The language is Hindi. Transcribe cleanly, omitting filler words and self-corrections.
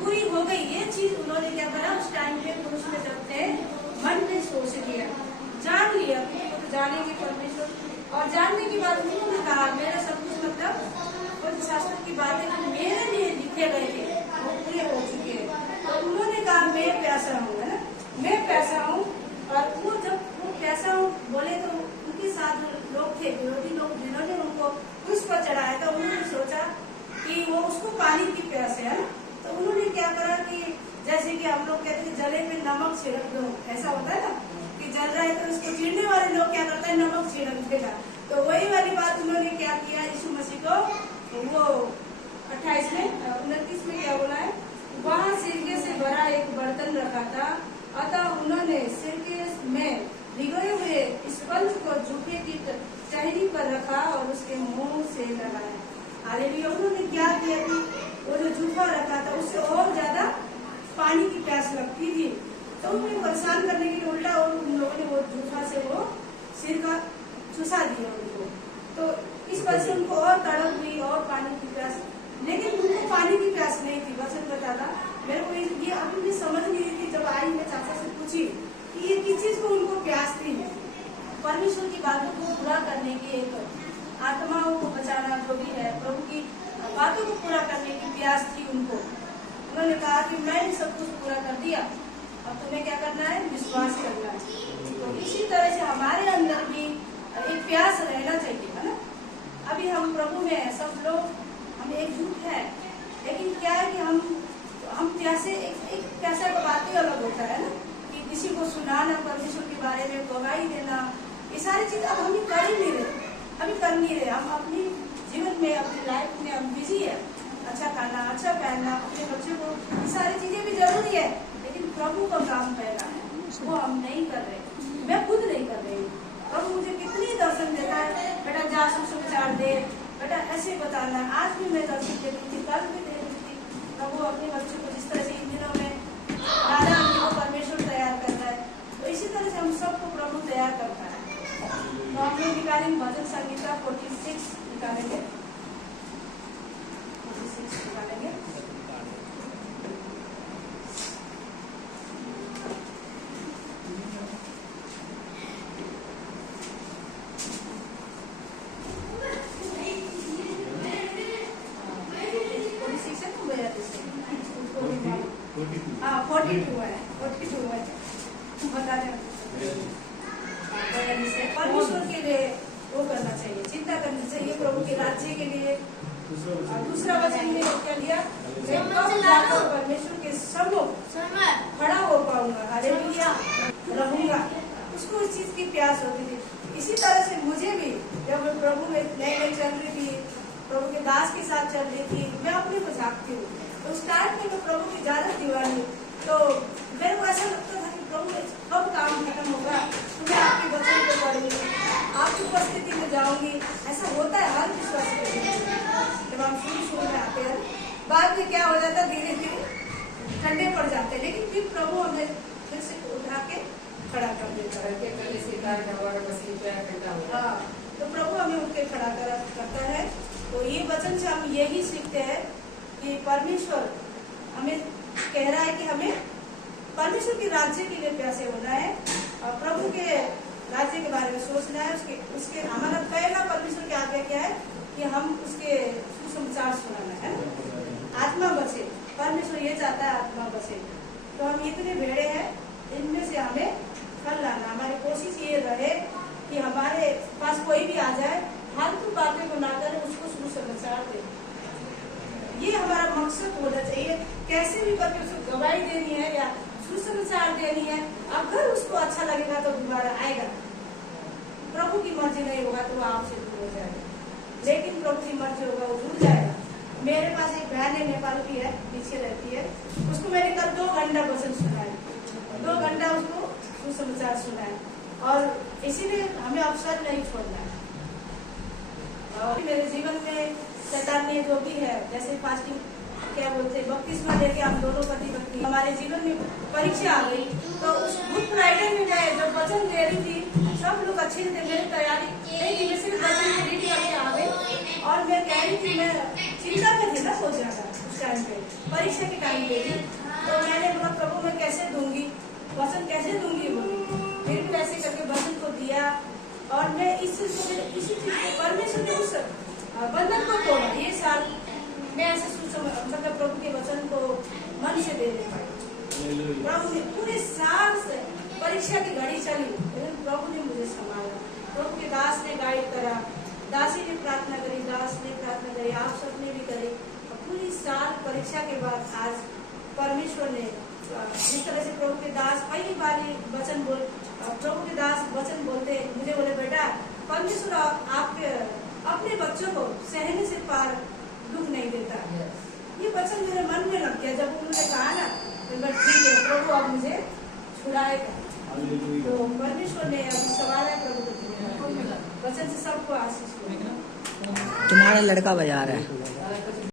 पूरी हो गई ये चीज। उन्होंने क्या करा उस टाइम पे पुरुष में जब थे, मन में सोच लिया, जान लिया, तो जानेंगे परमेश्वर। और जानने के बाद उन्होंने कहा मेरा सब कुछ मतलब शास्त्र की बातें जो मेरे लिए लिखे गए थे वो पूरे हो चुके हैं। तो उन्होंने कहा मैं प्यासा हूँ, है ना, मैं प्यासा हूँ। और वो जब वो प्यासा हूँ बोले तो उनके साथ लोग थे, विरोधी लोग, जिन्होंने उनको क्रूस पर चढ़ाया था, उन्होंने सोचा कि वो उसको पानी की प्यास है ना। तो उन्होंने क्या करा कि जैसे कि हम लोग कहते हैं जले पे नमक छिड़क दो, ऐसा होता है ना कि जल रहा है तो उसको चिढ़ने वाले लोग क्या करते हैं, नमक छिड़क देगा। तो वही वाली बात उन्होंने क्या किया, यीशु मसीह को वो 28 में 29 में क्या बोला है, वहाँ सिरके से भरा एक बर्तन रखा था, अतः उन्होंने सिरके में भिगोए हुए स्पंज को जूफे की टहनी पर रखा और उसके मुंह से लगाया। हालेलुया। उन्होंने क्या किया कि वो जो जूफा रखा था उससे और ज्यादा पानी की प्यास लगती थी, तो उन्हें परेशान करने के लिए उल्टा और उन लोगों ने वो जूफा से वो सिर का चुसा दिया उनको। तो इस वजह से उनको और तड़प हुई और पानी की प्यास, लेकिन उनको पानी की प्यास नहीं थी। वचन बताता मेरे को ये अभी भी समझ नहीं रही थी। जब आई मैं चाचा से पूछी कि ये किस चीज को उनको प्यास थी, परमेश्वर की बातों को पूरा करने की, एक आत्माओं को बचाना जो भी है, प्रभु की बातों को पूरा करने की प्यास थी उनको। उन्होंने कहा कि मैंने सब कुछ पूरा कर दिया, अब तुम्हें क्या करना है, विश्वास करना है। तो इसी तरह से हमारे अंदर भी एक प्यास रहना चाहिए, है ना। अभी हम प्रभु में है, सब लोग हम एकजुट है, लेकिन क्या है कि हम प्यासे एक प्यासा का बात ही अलग होता है ना, कि किसी को सुनाना, परमेश्वर के बारे में गवाही देना, ये सारी चीज अब हम कर ही नहीं रहे, अभी कर नहीं रहे। हम अपनी जीवन में, अपनी लाइफ में हम बिजी है, अच्छा खाना, अच्छा पहनना, अपने बच्चों को, ये सारी चीजें भी जरूरी है, लेकिन प्रभु का काम पहला है, वो हम नहीं कर रहे, मैं खुद नहीं कर रही हूँ। प्रभु मुझे कितनी दर्शन देता है, बेटा जा सुसमाचार दे, बेटा ऐसे बताना। आज भी मैं दर्शन दे रही थी, कल भी दे रही थी। प्रभु अपने बच्चों को जिस तरह से इन दिनों में राधा को परमेश्वर तैयार करता है, तो इसी तरह से हम सबको प्रभु तैयार करता है। तो हम लोग निकालेंगे भजन संगीता 46 निकालेंगे, 46 निकालेंगे। हाँ 42 है, 42 है, बता दें। परमेश्वर के लिए वो करना चाहिए, चिंता करनी चाहिए, प्रभु के राज्य के लिए। दूसरा वचन में क्या दिया, परमेश्वर के सम्मुख खड़ा हो पाऊंगा, हालेलुया, रहूंगा। उसको इस चीज की प्यास होती थी। इसी तरह से मुझे भी, जब प्रभु में नई चल रही थी, प्रभु के दास के साथ चल रही थी, मैं अपने को झाँकती हूँ। तो उस टाइम में मैं प्रभु की ज्यादा दीवानी, तो मेरे को ऐसा लगता था कि प्रभु कब काम खत्म होगा, तो मैं आपके वचन को पढ़ूंगी, आपकी उपस्थिति में जाऊंगी। ऐसा होता है हर विश्वास के लिए, जब हम शुरू में आते हैं। बाद में क्या हो जाता है, धीरे धीरे ठंडे पड़ जाते हैं, लेकिन फिर प्रभु हमें फिर से उठा के खड़ा कर देता है। हाँ, तो प्रभु हमें उठ के खड़ा करता है। तो ये वचन से हम यही सीखते हैं कि परमेश्वर हमें कह रहा है कि हमें परमेश्वर के राज्य के लिए प्यासे होना है, और प्रभु के राज्य के बारे में सोचना है। उसके हमारा पहला परमेश्वर की आज्ञा क्या है कि हम उसके सुसमाचार सुनाना है, आत्मा बचे। परमेश्वर ये चाहता है आत्मा बचे। तो हम इतने भेड़े हैं, इनमें से हमें फल लाना। हमारी कोशिश ये रहे कि हमारे पास कोई भी आ जाए, फालतू बातें को ना करें, उसको सुसमाचार दे। ये हमारा मकसद होना चाहिए। कैसे भी करके उसको गवाही देनी है या सुसमाचार देनी है। अगर उसको अच्छा लगेगा तो दोबारा आएगा, प्रभु की मर्जी नहीं होगा तो वो आपसे दूर हो जाएगा, लेकिन प्रभु की मर्जी होगा वो जुड़ जाएगा। मेरे पास एक बहन है, नेपाल की है, पीछे रहती है, उसको मैंने कल 2 घंटा वचन सुनाया, 2 घंटा उसको सुसमाचार सुनाया, और इसीलिए हमें अवसर नहीं छोड़ना है। और मेरे जीवन में शैतान ने जो भी है, जैसे फास्टिंग क्या बोलते हैं, बपतिस्मा लेके हम दोनों पति पत्नी, हमारे जीवन में परीक्षा आ गई। तो उस गुड फ्राइडे में मैं जब वचन दे रही थी, सब लोग अच्छे थे, मेरी तैयारी नहीं थी, मैं सिर्फ वचन रीड करके आ गई, और मैं कह रही थी, मैं चिंता में थी ना, सोच रहा था टाइम पे, परीक्षा के टाइम पे थी। तो मैंने बोला प्रभु मैं कैसे दूंगी, वचन कैसे दूंगी बोली। फिर भी ऐसे करके वचन को दिया और मैं इसी चीज को परमेश्वर ने उस बंधन को तोड़ा। ये साल मैं ऐसे मतलब प्रभु के वचन को मन से दे पाई। प्रभु ने पूरे साल से परीक्षा की घड़ी चली, लेकिन प्रभु ने मुझे संभाला। प्रभु के दास ने गाइड करा, दासी ने प्रार्थना करी, दास ने प्रार्थना करी, आप सबने भी करी। पूरी साल परीक्षा के बाद आज परमेश्वर ने जिस तरह से प्रभु के दास कई बार वचन बोल, प्रभु के दास वचन बोलते मुझे बोले बेटा परमेश्वर आपके अपने बच्चों को सहने से पार दुख नहीं देता। ये वचन मेरे मन में लग गया जब उन्होंने कहा ना, तो मैं ठीक है प्रभु अब मुझे छुड़ाएगा। तो परमेश्वर ने अभी सवाल है प्रभु को वचन से सबको आशीष। तुम्हारा लड़का बजा रहा है।